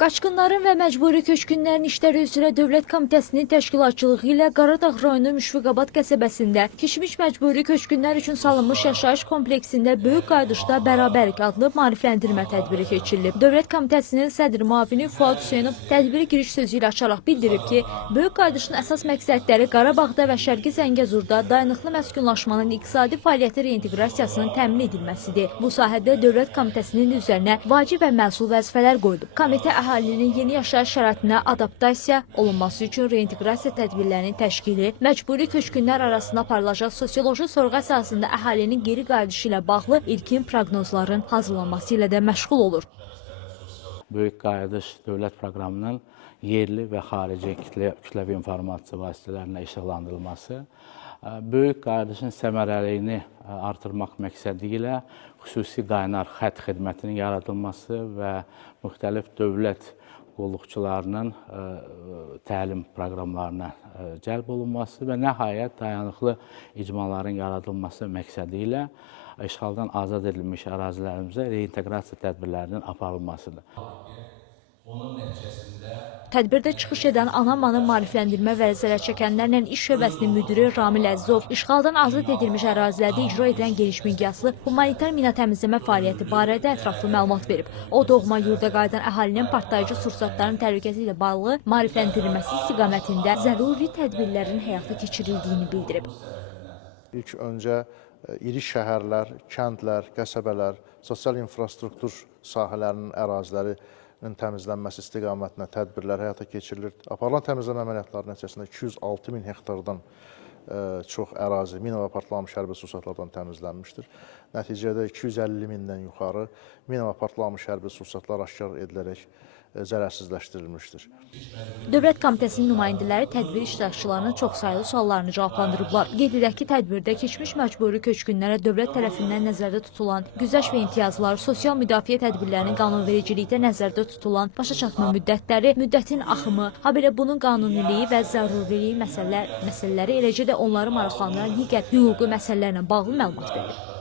Qaçqınların və məcburi köçkünlərin işləri üzrə Dövlət Komitəsinin təşkilatçılığı ilə Qaradağ rayonu Müşfiqabad qəsəbəsində keçmiş məcburi köçkünlər üçün salınmış yaşayış kompleksində Böyük Qaydışda Bərabərlik adlı maarifləndirmə tədbiri keçirilib. Dövlət Komitəsinin sədr müavini Fuad Hüseynov tədbiri giriş sözü ilə açaraq bildirib ki, Böyük Qaydışın əsas məqsədləri Qarabağda və Şərqi Zəngəzurda dayanıqlı məskunlaşmanın iqtisadi fəaliyyəti reinteqrasiyasının təmin edilməsidir. Bu sahədə Dövlət Komitəsinin üzərinə vacib və məsul vəzifələr qoyulub. Komitə əhalinin yeni yaşayış şəraitinə adaptasiya olunması üçün reinteqrasiya tədbirlərinin təşkili, məcburi köçkünlər arasında aparılacaq sosioloji sorğu əsasında əhalinin geri qayıdışı ilə bağlı ilkin proqnozların hazırlanması ilə də məşğul olur. Böyük Qayıdış dövlət proqramının yerli və xarici kütləvi informasiya vasitələrinə işıqlandırılması, Böyük Qayıdışın səmərəliyini artırmaq məqsədi ilə xüsusi qaynar xətt xidmətinin yaradılması və müxtəlif dövlət qulluqçularının təlim proqramlarına cəlb olunması və nəhayət dayanıqlı icmaların yaradılması məqsədi ilə işğaldan azad edilmiş ərazilərimizə reinteqrasiya tədbirlərinin aparılmasıdır. Tədbirdə çıxış edən Anamanın maarifləndirmə və zərər çəkənlərlə iş şöbəsinin müdiri Ramil Əzizov işğaldan azad edilmiş ərazilərdə icra edilən geniş miqyaslı humanitar mina təmizləmə fəaliyyəti barədə ətraflı məlumat verib. O, doğma yurda qayıdan əhalinin partlayıcı sursatların təhlükəsi ilə bağlı maarifləndirilməsi istiqamətində zəruri tədbirlərin həyata keçirildiyini bildirib. İlk öncə iri şəhərlər, kəndlər, qəsəbələr, sosial infrastruktur sahələrinin ərazilərinin təmizlənməsi istiqamətinə tədbirlər həyata keçirilir. Aparılan təmizləmə əməliyyatları nəticəsində 206 min hektardan çox ərazi mina və partlamış hərbi sursatlardan təmizlənmişdir. Nəticədə 250 mindən yuxarı mina və partlamış hərbi sursatlar aşkar edilərək zərərsizləşdirilmişdir. Dövlət Komitəsinin nümayəndələri tədbir iştirakçılarının çoxsaylı suallarını cavablandırıblar. Qeyd edək ki, tədbirdə keçmiş məcburi köçkünlərə dövlət tərəfindən nəzərdə tutulan güzəşt və imtiyazlar, sosial müdafiə tədbirlərinin qanunvericilikdə nəzərdə tutulan başa çatma müddətləri, müddətin axımı, habelə bunun qanuniliyi və zəruriliyi məsələləri, eləcə də onları maraqlandıran digər hüquqi məsələlərlə bağlı məlumat verilib.